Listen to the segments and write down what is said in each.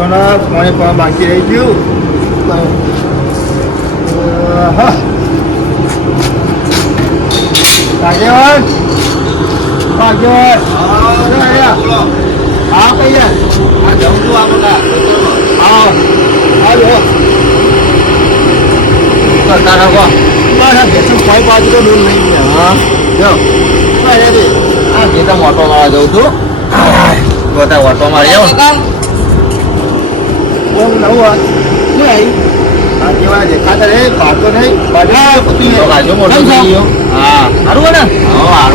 છો ને પાણી પણ બાકી રહી ગયું. ભાગ્યવાન? ભાગ્યવાન? હા કહીએ હા. હાલો. કરતા રાખો મારા બેસન કોઈ બાજુ તો દૂર નહીં ગયા. હા. જો. આ જેતા મોટો મારવા જઉં છું. બધા ઓટો મારી આવો બહુ નવું આ નહીં આગેવાન દેખાતા રે પાતો નહીં. બાજુ પતી તો બાજુ મોટો થઈ ગયો હા. સારું હોય ને? હા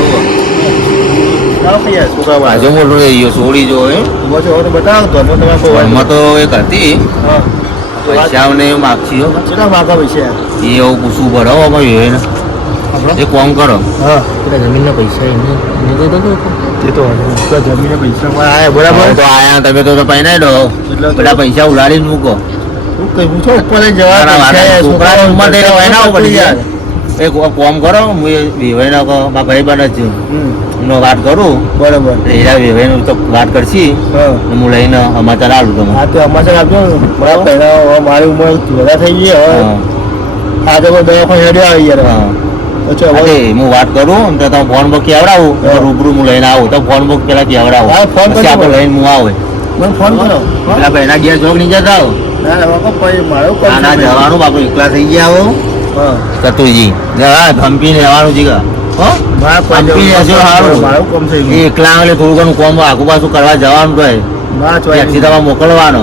સારું બાજુ મોટો થઈ ગયો છોડી જો એ ઊભો છો તો બતાવો તો તમારે કોઈ ઘરમાં એક હતી. હા. પૈસાને માગછી હો. કેટલા માગા પૈસા એ એવું પૂછવું ભરાવો અમારે એને એ કોમ કરો. હા. જમીનના પૈસા એને એ તો દો તે. તો તો જમીને પૈસા આયા બરાબર? તો આયા તમે તો પૈના દો. બધા પૈસા ઉલાડીને મૂકો. હું પૂછો ઉપર જવા ઉંમર થઈ એના ઉપર. એક કોમ કરો હું કહો મારા ભાઈબંધ જ છું. હમ, વાત કરું. બરાબર. એના વિવાહનું તો વાત કરશી. હું. લઈને સમાચાર આલું તમને હા તો અમારે આપજો. પહેલા મારી ઉંમર વધારે થઈ ગઈ હવે. હા. આજે કોઈ દવાખાને હેડ્યા આવી યાર. હા. અરે, હું વાત કરું તો તમે ફોન બુક કેવડાવું હા. રૂબરૂ હું લઈને આવું. તો ફોન બુક પેલા કેવડાવું ફોન પછી આપણે લઈને હું આવું. મને ફોન કરો. પેલા ભાઈના ઘેર જોગ નહીં જતા આવો ના ના બાપા પછી મારું કામ ના ના છે. જવાનું બાપુ એકલા થઈ ગયા હા. હા. ધમકીને રહેવાનું છે કે હો? મારા કોઈ કંપની જવું હશે હારું. મારું કામ થઈ એ ગયું. એકલા આંગળે થોડું ઘણું કોમ આગુ પાછું કરવા જવાનું રહે. મોકલવાનો.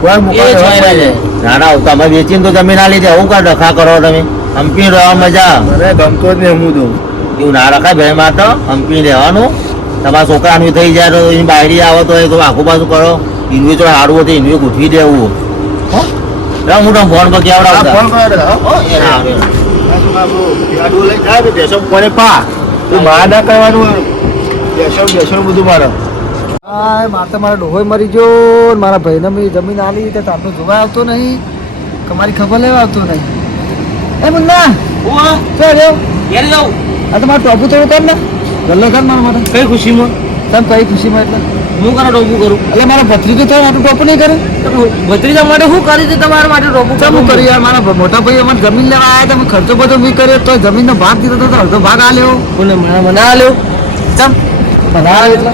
કોઈ મુકાય એ હવે ચોય કોઈ. ના ના તમે વેચીને તો જમીન આ લીધે આવું કા ડખા કરો તમે? હમ્પી રહેવા મજા. ગમતો જ નહીં હું તો એવું ના રખાય ભાઈ માટે હંપી રહેવાનું તમારા છોકરાનું થઈ જાય તો એની બાયરી આવે તો એ તો આખું પાછું કરો. ઇન્વી તો સારું હતું ઇન્વી ગોઠવી દેવું. હો? હું તમે ફોન પર કેવડાવ ફોન મારે હા મારે. તો મારા ડોહોય મરી જો મારા ભાઈને મેં જમીન આલી તો તારનો જોવા આવતો નહીં. તમારી ખબર લેવા આવતો નહીં. એ મુન્ના. ચાલ રહ્યો આ તો મારું ટોપું થોડું કર ને. ગલ્લો કર મારા માટે. કઈ ખુશીમાં? તમ કઈ ખુશીમાં એટલે? હું કરો ડોબું કરું? એટલે મારા ભત્રીજો થયો આટલું ટોપું નહીં કરે. ભત્રીજા માટે શું કરી છે તમારા માટે ચાલ હું કર્યું યાર મારા મોટા ભાઈ અમારે જમીન લેવા આવ્યા હતા. ખર્ચો બધો મેં કર્યો. તો જમીનનો ભાગ દીધો તો અડધો ભાગ આલ્યો. મને મને આલ્યો? ચમ. બધા આવે એટલે?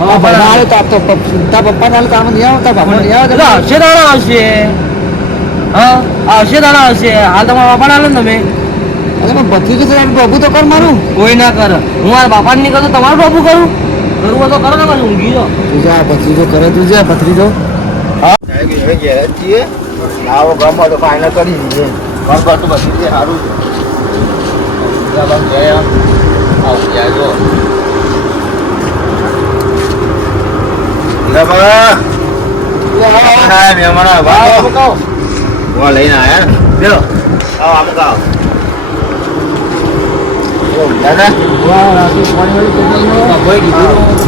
હા બધા આવે તો આપ તો પપ- તારા પપ્પાને હાલ કામ નહીં આવે તારા બાપા નહીં આવે તો આવશે હા આવશે. હા આવશે દાણા આવશે. હાલ તમારા બાપા આલે ને તમે. અરે પણ ભત્રીજો થયો આટલું ટોપું તો કર મારું. કોઈ ના કરે. હું મારા બાપા નહીં કરતો તમારું પ્રભુ કરું. કરવું તો કરો ને મારું ઊંઘી જો તું જા ભત્રીજો કરે તું જા ભત્રીજો. હવે ઘેર જ છીએ આવો. ગામમાં તો ફાઇનલ કરી દીધી ઘર ઘર તો બધી રીતે સારું છે ત્યાં આવું. ત્યાં જો. આવ્યા. હું લઈને આયા. ને બેહો. આવો અમુક આવો. દાદા?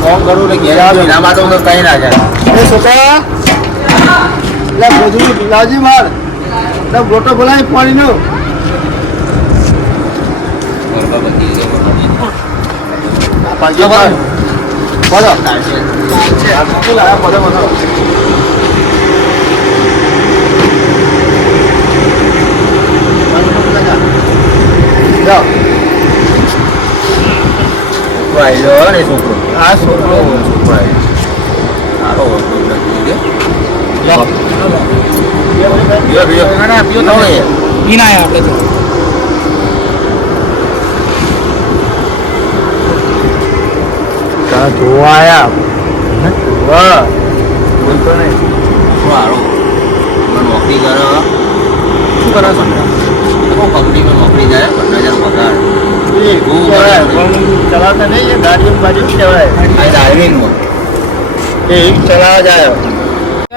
ફોન કરું એટલે ઘેર આવે એનામાં તો કઈ ના જાય. છોકરા લે બધું લાવજી માર. લે ગોટો બોલાય પાણીનો માર બોલો બોલો. બોલો બોલો જાઓ આવ્યો ને છોકરો આ છોકરો છોકરો આવ્યો સારો હતો નથી રે. પીઓ, પીઓ. ના, હોય. ત્યાં જોવા આયા વાહ બોલતો નહીં શું હારું? મને નોકરી કરે હવે. શું કરો છો તો કંપનીમાં નોકરી જાય પંદર હજાર પગાર એ કહેવાય પણ ચલાવતા નહીં એ ગાડીઓ બાજુ કહેવાય. ડ્રાઇવિંગમાં એ ચલાવવા જાય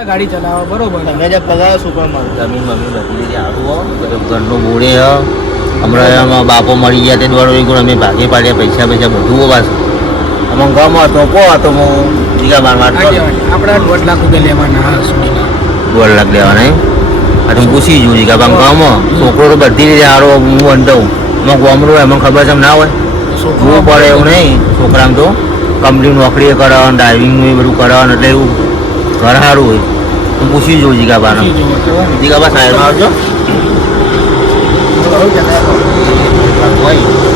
ગાડી ચલાવો બરોબર. તમે જે પગાર શું પણ મારો જમીન મમ્મી બધી રીતે સારું હો. બધું ઘરનું બોડે હમણાં બાપો મળી ગયા તે દોડ ગુણ અમે ભાગે પાડ્યા પૈસા પૈસા બધું પાછું અમે ગમો હતો કો હતો હું? જીગા માર માર. આપણે દોઢ લાખ રૂપિયા લેવાના દોઢ લાખ લેવાના આ તો પૂછી જોઉં જીગા બામ ગમો છોકરો તો બધી રીતે આરો હું વંટાવું એમાં ગોમડું એમાં ખબર છે ના હોય. જોવું પડે એવું નહીં. છોકરામાં તો કંપની નોકરી કરે ડ્રાઇવિંગનું એ બધું કરે એટલે એવું ઘર સારું હોય. હું પૂછી જોઉં જીગાબાને જીગાબા આવજો.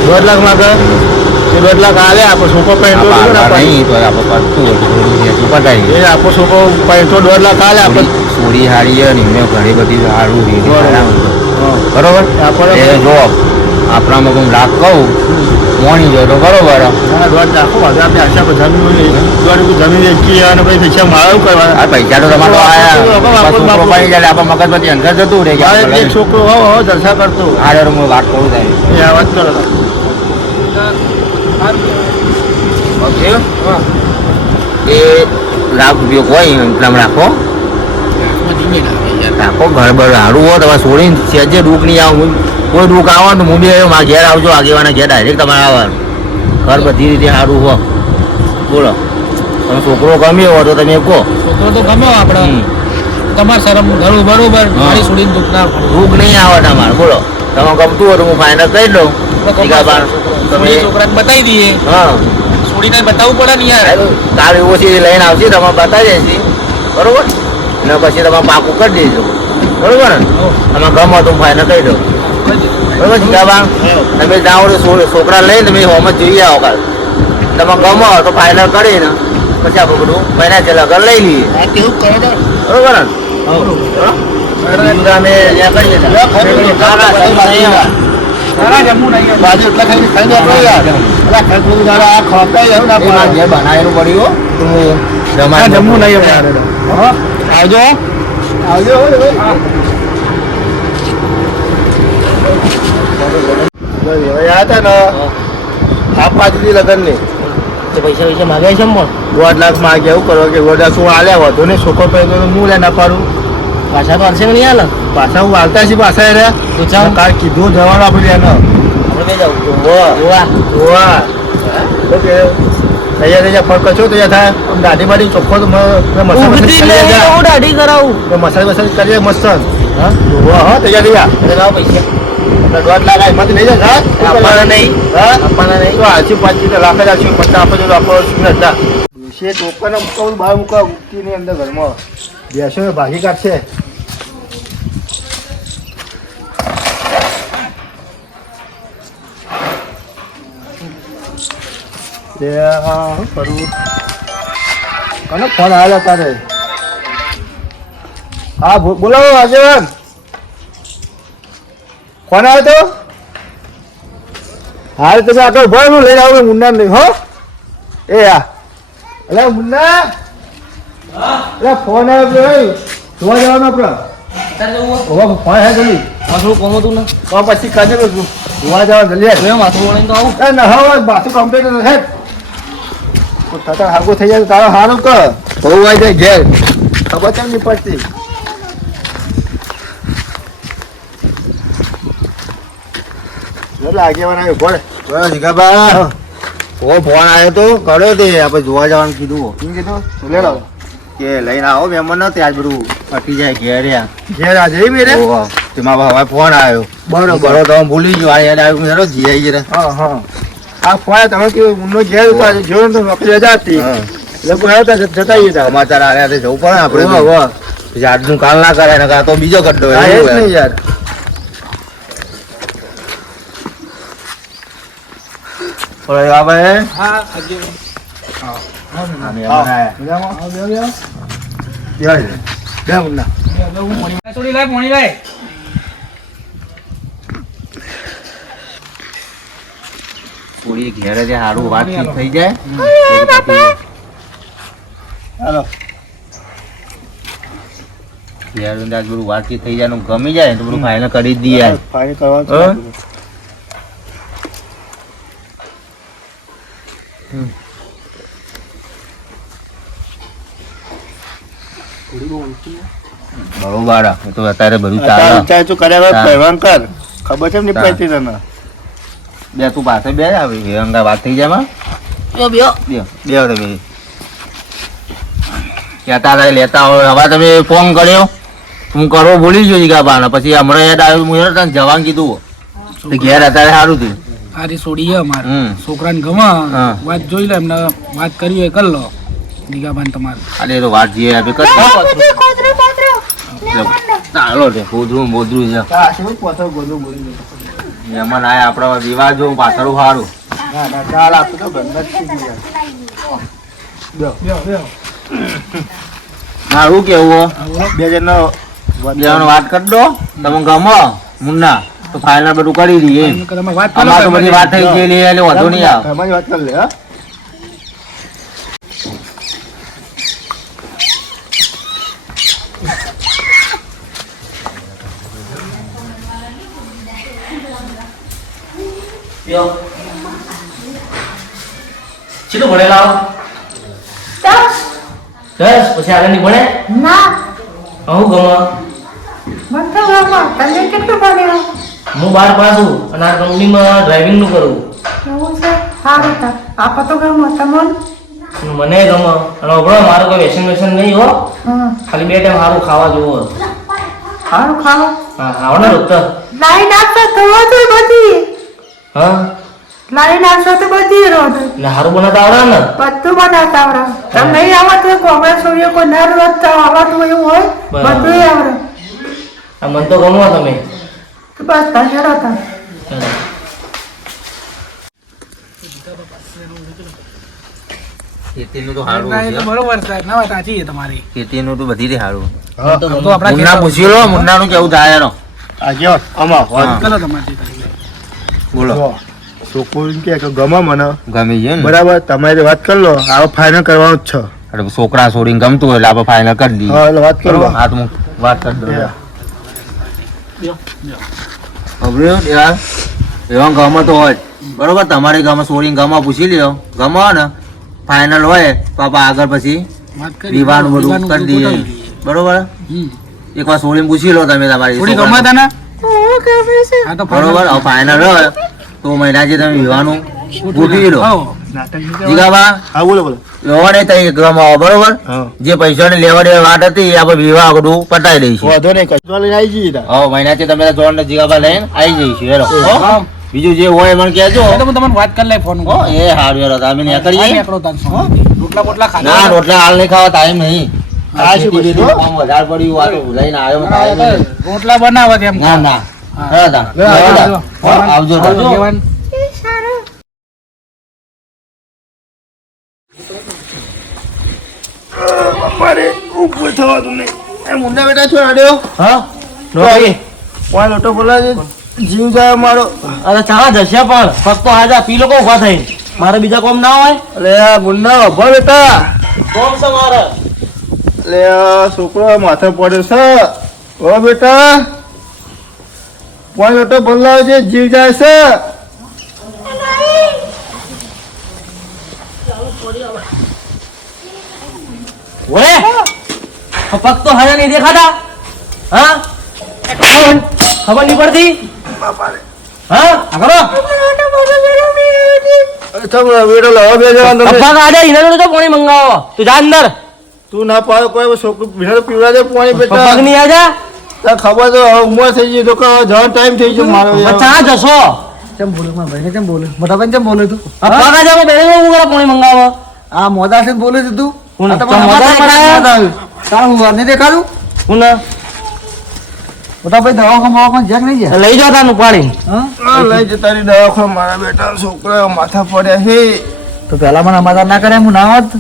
દોઢ લાખમાં એ દોઢ લાખ આલે આપો છોકરો પહેરતો આપણે. નહીં તો આપણે પડતું હતું થોડું એ આપો છોકરો પહેરતો દોઢ લાખ આલે આપણે સોરી હારી ને ઘણી બધી સારું બરોબર. આપણે- એ જો આપણામાં કોઈ લાભ કહું મોણી જો તો બરોબર. દોઢ લાખ આપણે આશા પર જમીન દોઢ જમીન વેચી અને પછી પૈસા મારે શું કરવા આ પૈસા તો તમારો આયા. પડી જાય એટલે મગજમાંથી અંદર જતું રહે એક છોકરો હો હો જલસા કરતો. આ હું વાત કરું થાય એ વાત કરો. ઓકે. એ લાખ રૂપિયો કોઈ એટલામાં રાખો. રાખો ઘર બર સારું હો તમારે છોડીને જે દુઃખ નહીં આવું કોઈ દુઃખ આવવાનું હું બી આવ્યો મારા ઘેર આવજો આગેવાના ઘેર ડાયરેક્ટ તમારે આવવાનું. ઘર બધી રીતે સારું હો. બોલો. તમે છોકરો ગમ્યો હોય તો તમે કહો. છોકરો તો ગમ્યો આપણે. તમારે શરમ ઘરું બરોબર. મારી છોડીને દુઃખ ના દુઃખ નહીં આવે તમારે. બોલો. તમે ગમતું હોય તો હું ફાઇનલ કરી દઉં. તમે છોકરાને બતાવી દઈએ. હા. છોડીને બતાવવું પડે ને યાર. તાર એવું છે લઈને આવશે તમે બતાવી દેશે બરોબર? ને પછી તમે પાકું કરી દેજો. બરોબર ને? તમે ગમો તો હું ફાઇનલ કરી દઉં. બરોબર જીગાબા તમે જાઓ છોકરા લઈને તમે હોમ જ જોઈ આવો કાલ. તમે ગમો તો ફાઇનલ કરીને પછી આપણે બધું મહિના છે ઘર લઈ લઈએ? બરોબર? આવજો. આવજો હો, હવે. બસ, હવે આ હતા ને આ પાછળથી લગનની. પૈસા પૈસા માગ્યા છે પણ? દોઢ લાખ કેવું કરો કે દોઢ લાખ શું આલ્યા વધુ ને છોકરો પહેલો હું લે ના પાડું પાછા તો હશે નહીં હાલ? પાછા હું આવતા છીએ પાછા તો ચાલ. કાલ કીધું જવાનું આપણે એને. આપણે જોવા તો તૈયાર થઈ જા ફરક છો તૈયાર થાય? દાઢી બાઢી ચોખ્ખો તો મસાજ મસાજ હું કરીએ મસ્ત. હા? જોવા હા તૈયાર થઈ જા. પૈસા. દોઢ લાખ આ લઈ જા આપવાના નહીં. હા? આપવાના નહીં. તો આછી પાંચી લાખ જ આછી પચાસ આપો જો આપો શું હતા દિવસે ટોકન મૂકવું બહાર મૂકવા ઉગતીની અંદર ઘરમાં. બેસો ભાગી કાઢશે. કોનો ફોન આવેલો તારે? હા બોલાવો બોલો આગેવાન ફોન આવ્યો તો? હાલ તમે આગળ હું લઈને આવું મુન્ના નહીં હો? એ આ. અલે મુન્ના? અલે ફોન આવ્યો ભાઈ જોવા જવાનો આપણે ઓવા ફોન જલ્દી. માથું કોમ તું ને? તો પછી કાજે તો જોવા જવા જલ્દી માથું વળીને તો આવું. એ ના બાથું કમ્પ્લીટ છે થતા હાગું થઈ જાય તારો હારું કર. બહુ આવી જાય ઘેર. ખબર કેમ નહીં પડતી એટલે આગેવાન આવ્યો ભોળ જીગાબા. ઓ ફોન આવ્યો તો કર્યો તે આપણે જોવા જવાનું કીધું. કે લઈને આવો મહેમાન નથી આજ બધું પટી જાય ઘેર. ઘેર આ જઈ મેરે તેમાં હવે ફોન આવ્યો બરોબર. બરો તો ભૂલી ગયો આ યાદ આવ્યું હેરો જી આવી જરા. હા હા. આ ફોન તમે કે ઉનો ઘેર આજે જોયો તો રજા હતી. લોકો આવ્યા હતા જતા હતા સમાચાર આવ્યા જવું પડે આપણે. આજનું કાલ ના કરાય ને તો બીજો હે. યાર ઓય બાબા હે. હા આજે આ મહેમાન આયા. મજામાં? આવો, બેહો, બેહો. બેહો છે. છોડી લાય પોણી લાય પૂરી ઘેરે જે સારું વાતચીત થઈ જાય હાલો. ઘેર બધું વાતચીત થઈ જાય ગમી જાય તો બધું ફાઇનલ કરી દઈએ. આજ. ફાઇન કરવાનું બરોબર એ તો અત્યારે બધું ચાલે. વિચાર તું કર્યા ચાલ. પહેરવાન કર. ખબર છે ને ચાલ. પડતી તને? બે તું પાસે બે આવે. અંગા વાત થઈ જાય બે બે બે કહેતા હતા લેતા હોય. હવે તમે ફોન કર્યો. હું કરવો ભૂલી ગયો જીગા બાને. પછી હમણાં યાદ આવ્યું હું તને જવાનું કીધું તો ઘેર અત્યારે સારું થયું. સારી છોડી છે અમારે. છોકરાને ગમા. વાત જોઈ લે એમને વાત કરી હોય કર લો. નિગાબાન તમારે. અરે તો વાત જે આપે કરી. ચાલો છે ગોદરું મહેમાન આયા આપણા વિવાહ પાછળ સારું ચાલ આપું તો મારું કેવું બે જણનો વાત કરી દો. તમે ગમો મુન્ના. તો ફાઇનલ બધું કરી દઈએ વાત થઈ ગયેલી એટલે વધુ નહીં આવે. વાત કરી લે હા? કેટલું ભણેલા હો? દસ પછી આગળની ભણે? ના. હું ગમો? મને તો ગમે. કેટલું ભણ્યો હું બાર પાસ છું અને આ કંપનીમાં ડ્રાઇવિંગનું કરું. એવું છે? સારું તો. આપા તો ગમો. તમને? મને ગમે. અને હમણાં મારું કોઈ વ્યસન વ્યસન નહીં હો. ખાલી બે ટાઈમ સારું ખાવા જોવો સારું ખાવા? હા આવડે રોજ તો. લાઈ નાખશો તો બધી. હા? લાઈ નાખશો તો બધી રોડ ને સારું બનાવતા આવડે ને? બધું બનાવતા આવડે. તમે નહીં આવડતું હોય કોંગ્રેસ છોડીઓ કોઈ ના રોજ તો આવડતું એવું હોય બધું આવડે. આ મને તો ગમો તમે. તો બસ તને હતા ખેતીનું તો છે. બરોબર સાહેબ ના વાત સાચી છે તમારી. ખેતીનું તો બધી રીતે સારું તો આપણા મુન્ના પૂછી લો મુન્નાનું કેવું થાય એનો? આ જો આમાં વાત કરો તમારી. બોલો. છોકરું કે ગમે મને. ગમે છે ને? બરાબર તમારી વાત કરી લો. આવો ફાઇનલ કરવાનો જ છે. એટલે છોકરા છોડીને ગમતું હોય એટલે આપણે ફાઇનલ કરી દઈએ. હા એટલે વાત કરો હા તો વાત કરી દઉં. યાર એવા ગમે તો હોય. બરોબર તમારી ગામમાં સોરી ગામમાં પૂછી લ્યો. ગમો ને ફાઇનલ હોય પાપા આગળ પછી વાત કરી. બધું કરી દઈએ. બરોબર? એકવાર સોરી પૂછી લો તમે તમારી ગમતા ગમાતા ના હું તો બરોબર હવે મહિનાથી તમે વિવાહનું ગોઠવી લો. જીગાબા હા બોલો બોલો. વ્યવહાર એ તઈ ગામમાં બરોબર? જે પૈસાની લેવા દેવા વાત હતી આપણે વિવાહ બધું પતાવી દઈશું. વાંધો નહીં કચવા લઈને આવી જઈએ. હવે મહિનાથી તમે જોડ ને જીગાબા લઈને આવી જઈશું હેલો. બીજું જે હોય મને કહેજો. એ તો હું તમને વાત કરી લઈ ફોન હો એ હારું હેલો તમે નીકળીએ. રોટલા બોટલા ના રોટલા હાલ નહીં ખાવા ટાઈમ નહીં. રોટલા એમ ના ના. આવજો. મારે થવાતું નહીં. એ મુન્ના બેટા છો આડ્યો? હા? નોકરી કોઈ લોટો બોલાવે જીવ જાય મારો. અરે ચા જશે પણ. ફક્ત હાજા પી લોકો ઊભા થઈ મારે બીજા કોમ ના હોય? અરે મુન્ના ઊભા બેટા. કોમ છે મારે? આ છોકરો માથે પડ્યો છે. ઓ બેટા પણ લોટો બોલાવે છે જીવ જાય છે. ઓએ ફક્ત તો હાજા નહીં દેખાતા? હા? ખબર નહીં પડતી? હા? કરો. અરે ચાલ બેટો લાવો બે જણા તમે. તો પાણી મંગાવો? તું જા અંદર. તું ના પાડે કોઈ છોકરું ભીડા પીવડા દે પાણી બેટા. નહીં આજા? તાર ખબર તો હવે ઉંમર થઈ ગઈ તો કે જવાનો ટાઈમ થઈ ગયો મારો. ચા જશો. કેમ બોલે મારા ભાઈને કેમ બોલે? મોટા ભાઈ કેમ બોલે તું? કાઢે તો બેરે હું કરા પાણી મંગાવો. આ મોદા છે બોલે છે તું? કોણ? મોદા મોદા પડાયા? પડાયા. હું વાર નહીં દેખાડું? હું મોટા ભાઈ દવાખાના બવાખાના જ્યાં નહીં જાય લઈ જાઓ તાનું પાણી. હા? લઈ જતા રહી દવાખાને મારા બેટા છોકરા માથા પડ્યા છે. તો પેલા મને અમારા ના કરે હું ના હોત?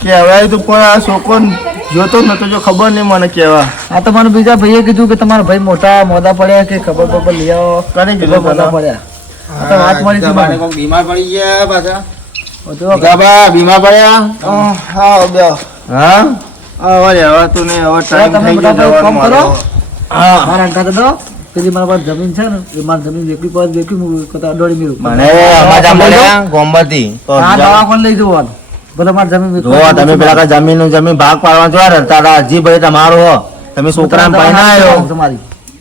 કહેવાય તો પણ આ છોકરો જોતો નતો જો ખબર નહીં મને કેવા. આ તો મને બીજા ભાઈએ કીધું કે તમારા ભાઈ મોટા મોદા પડ્યા કે ખબર બબર લઈ આવો. કરી એટલે મોદા પડ્યા? આ તો વાત મળી છે મને. કોક બીમાર પડી ગયા પાછા. ઓ તો જીગાબા બીમાર પડ્યા? હા, હા બે. હા? હવે તો નહીં હવે ટાઈમ થઈ ગયો જવાનો કરો. હા. મારા અંકા તો પેલી મારા પાસે જમીન છે ને એ મારી જમીન વેકવી પાસે વેકવી હું કતા દોડી મેળવું મને અમારા મળ્યા ગોમતી તો દવાખાને લઈ જવાનું. ભલે મારી જમીન જો તમે પેલા કાંઈ જમીન જમીન ભાગ પાડવા જો રડતા હતા હજી તમારો હો. તમે છોકરાને પહેણાયો તમારી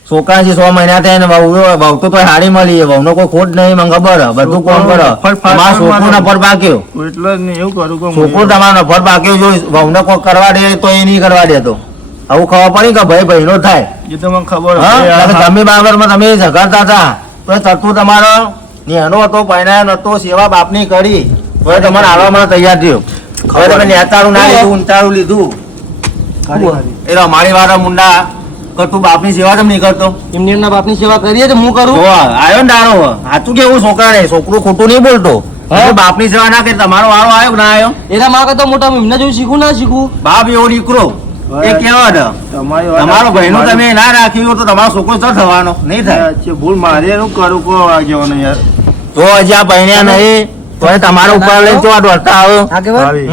છોકરા છે સો મહિના થયા ને વહુ વહુ તો તોય હારી મળી વહુનો કોઈ ખોટ નહીં મને ખબર. બધું કોમ કરો? ફટફટ છોકરો મારો. નફર પાક્યો એટલે એવું કરું છોકરો તમારો પાક્યો જો કોઈ કરવા દે તો એ નહીં કરવા દેતો. આવું ખબર પડી કે ભાઈ ભાઈનો થાય? એ તો મને ખબર. આ તમે ઝઘડતા હતા. તો તત્વ તમારો. નેનો હતો પહેરાયો નતો સેવા બાપની કરી. તો તમારે આવવા માટે તૈયાર થયો. હવે તમે નેતાળું ના લીધું ઊંચાળું લીધું? ખાલી ખાલી. એ અમારી વાળા મુંડા કરતું બાપની સેવા કેમ નહીં કરતો? એમની એમના બાપની સેવા કરીએ તો હું કરું? આવ્યો ને ડાળો સાચું કેવું છોકરા ને છોકરું ખોટું નહીં બોલતો. હવે બાપની સેવા ના કરી તમારો વાળો આવ્યો ના આવ્યો એના માં કરતા મોટા એમને જોયું શીખું ના શીખું? બાપ એવો દીકરો. એ કેવા તમારી. બહેનો તમે ના રાખ્યું તો તમારો છોકરો તો થવાનો. નહીં થાય. ભૂલ મારે એનું કરું કો આગેવાનો યાર. તો હજી આ બહેણ્યા નહીં. તો તમારા ઉપર લઈને તો આ દોડતા આવ્યો આવી.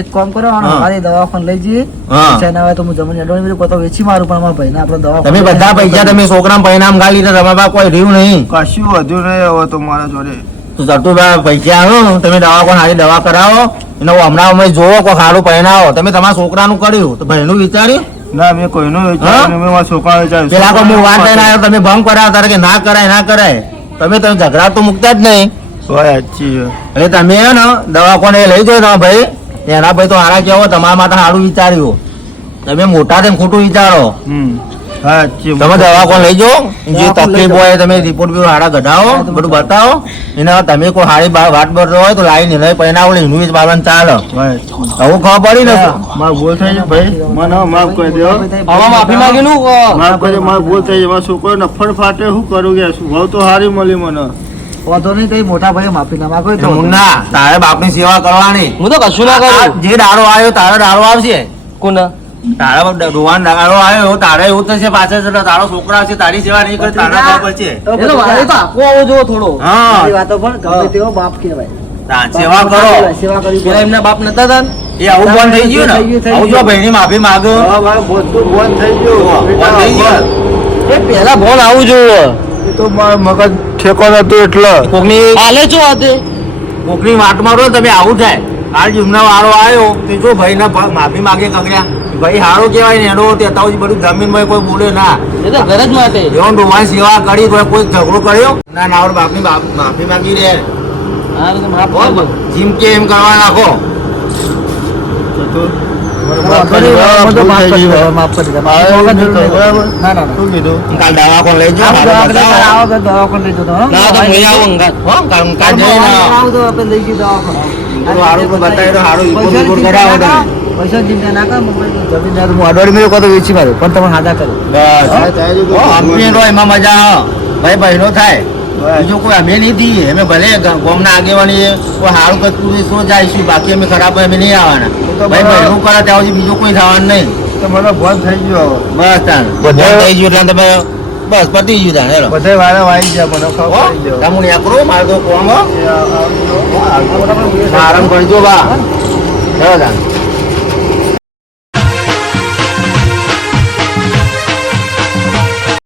એક કામ કરો. મારી દવાખાને લઈ જઈએ. હા. પૈસા ના તો હું જમીન એડવાન્સ બધું કોતો વેચી મારું પણ મારા ભાઈને આપણે દવા તમે બધા પૈસા તમે છોકરા પરિણામ ગાલી તો તમારા પાસે કોઈ રહ્યું નહીં. કશું વધુ નહીં હવે તો મારા જોડે. તો ચતુરભાઈ પૈસા આવ્યો તમે દવા કોણ હારી દવા કરાવો. અને હું હમણાં અમે જોવો કોઈ સારું પહેરાવો તમે તમારા છોકરાનું કર્યું તો ભાઈનું વિચાર્યું? ના મેં કોઈનું વિચાર્યું મેં મારા છોકરા વિચાર્યું. પેલા તો હું વાત લઈને આવ્યો તમે ભંગ કરાવો તારે કે ના કરાય ના કરાય. તમે તમે ઝઘડા તો મૂકતા જ નહીં. સાચી એટલે તમે હે ને દવાખાને લઈ જાઓ ના ભાઈ. એના ભાઈ તો હારા કેવો તમારા માટે સારું વિચાર્યું. તમે મોટા થઈને ખોટું વિચારો. તમે દવાખાને લઈ જાઓ. જે લઈ તકલીફ હોય તમે રિપોર્ટ બી હારા કઢાવો બધું બતાવો. એને તમે કોઈ હારી વાત બરતો હોય તો લાઈને લઈ પહેરાવો એનું જ બાબા ચાલે. આવું ખબર પડી ને? મારે ભૂલ થઈ જાય ભાઈ. મને માફ કરી દો. આમાં માફી માંગી નું? માફ કરી દો, ભૂલ થઈ જાય મારો છોકરો નફર ફાટે શું કરું કે? શું ભાવ તો હારી મળી મને. વાંધો નહીં તઈ મોટા ભાઈ માફી ના માંગો તો મુન્ના તારે બાપની સેવા કરવાની. હું તો કશું ના કરું. જે દારો આવ્યો તારો દારો આવશે. કોના? તારા રોવાન દાડો આવ્યો તારે એવું થશે પાછળ તારો છોકરા હશે તારી સેવા નહીં કરે તારા ખબર છે. એ તો તો આપવો આવો જોવો થોડો. હા. વાતો પણ ગમે તેવો બાપ કહેવાય. સેવા કરો. સેવા કરી પેલા એમના બાપ નતા હતા એ આવું બંધ થઈ ગયું ને? આવું જો ગયું. માફી માંગો. બધું થઈ ગયું. બંધ થઈ ગયું. એ પેલા બોલ આવું જોવો એ તો મગજ ઠેકો નતું એટલે. કોકની હાલે છો આતે કોકની વાટ મારો તમે આવું થાય. આ જુમના વાળો આવ્યો. તે જો ભાઈને ભા- માફી માગે કગડ્યા ભાઈ હારો કહેવાય ને એનો તે અત્યાર સુધી બધું જમીનમાં કોઈ બોલે ના. એ તો ઘર જ માટે. એવો ડોવા સેવા કરી કોઈ કોઈ ઝઘડો કર્યો? ના ના આવડે બાપની બાપ- માફી માંગી રે હા તો માફ કર જીમ કે એમ કરવા નાખો બિપોર્ટ ચિંતા ના કરો, હું અડવાડી વેચી પણ તમે હાજા કરો. એમાં મજા ભાઈ ભાઈ નો થાય. બીજું કોઈ અમે નહીં થઈએ અમે ભલે ગામના આગેવાની કોઈ સારું કરતું હોય તો જઈશું બાકી અમે ખરાબ અમે નહીં આવવાના તો ભાઈ. બહેનું કરે ત્યાં સુધી બીજું કોઈ થવાનું નહીં તો મને ભોજ થઈ ગયો બસ બધા થઈ ગયું એટલે તમે બસ પતી ગયું તાન હેલો બધા વાળા વાઈ ગયા મને ખબર તમે નેકરો મારે તો કોમ હો. આરામ કરજો બા હેલો તાન